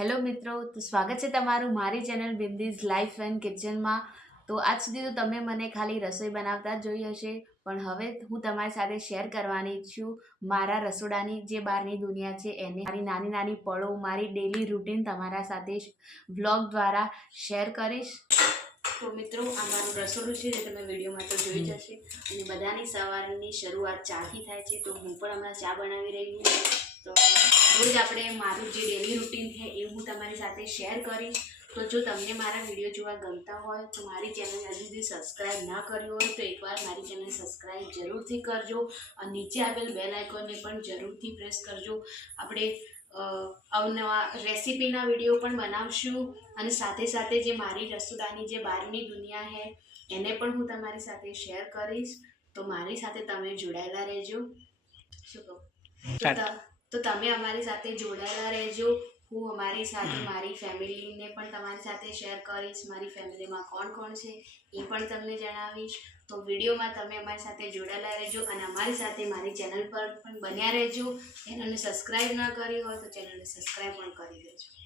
Hello મિત્રો, તો સ્વાગત છે તમારું મારી ચેનલ બિંદીઝ લાઈફ એન્ડ કિચનમાં. તો આજ સુધી તો તમે મને ખાલી રસોઈ બનાવતા જ જોઈ હશે, પણ હવે હું તમારી સાથે શેર કરવાની છું મારા રસોડાની જે બહારની દુનિયા છે એની મારી નાની નાની પળો, મારી ડેલી રૂટીન તમારા સાથે વ્લોગ દ્વારા શેર કરીશ. તો મિત્રો, આ મારું રસોડું છે જે તમે વિડીયોમાં તો જોઈ જ હશે, અને બધાની સવારની શરૂઆત ચાથી થાય છે. તો હું પણ હમણાં ચા બનાવી રહી છું. તો રોજ આપણે મારું જે ડેલી રૂટીન છે એ હું તમારી સાથે શેર કરીશ. તો જો તમને મારા વિડીયો જોવા ગમતા હોય તો મારી ચેનલ હજુ સુધી સબસ્ક્રાઈબ ના કરી હોય તો એકવાર મારી ચેનલ સબસ્ક્રાઈબ જરૂરથી કરજો, અને નીચે આપેલ બેલ આઇકોનને પણ જરૂરથી પ્રેસ કરજો. આપણે અવનવા રેસીપીના વિડીયો પણ બનાવશું, અને સાથે સાથે જે મારી રસોડાની જે બહારની દુનિયા છે એને પણ હું તમારી સાથે શેર કરીશ. તો મારી સાથે તમે જોડાયેલા રહેજો. શું કહું? તો તમે અમારી સાથે જોડાયેલા રહેજો. હું અમારી સાથે મારી ફેમિલીને પણ તમારી સાથે શેર કરીશ. મારી ફેમિલીમાં કોણ કોણ છે એ પણ તમને જણાવીશ. તો વિડીયોમાં તમે અમારી સાથે જોડાયેલા રહેજો, અને અમારી સાથે મારી ચેનલ પર પણ બન્યા રહેજો. ચેનલને સબસ્ક્રાઈબ ના કરી હોય તો ચેનલને સબસ્ક્રાઈબ પણ કરી દેજો.